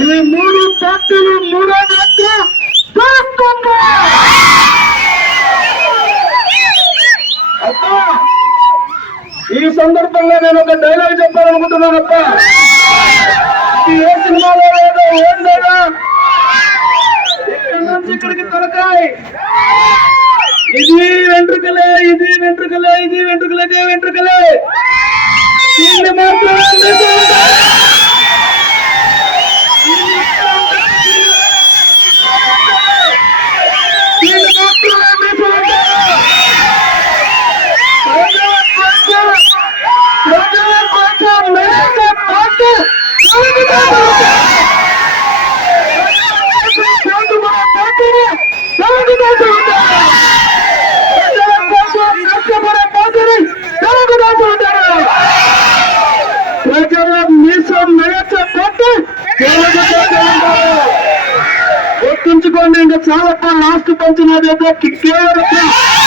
ఈ మూడు పార్టీలు మూడో నాట్య ఈ సందర్భంగా నేను ఒక డైలాగ్ చెప్పాలనుకుంటున్నాను అప్ప ఏ సినిమాలో లేదో ఏం లేదా ఇక్కడి నుంచి ఇక్కడికి తొలకాయ ఇది వెంట్రుకలే ఇది వెంట్రుకలే ఇది వెంట్రుకలే. ఇదే వెంట్రుకలే గుర్తుంచుకోండి ఇంకా చాలా లాస్ట్ పంచినది అయితే కేవలం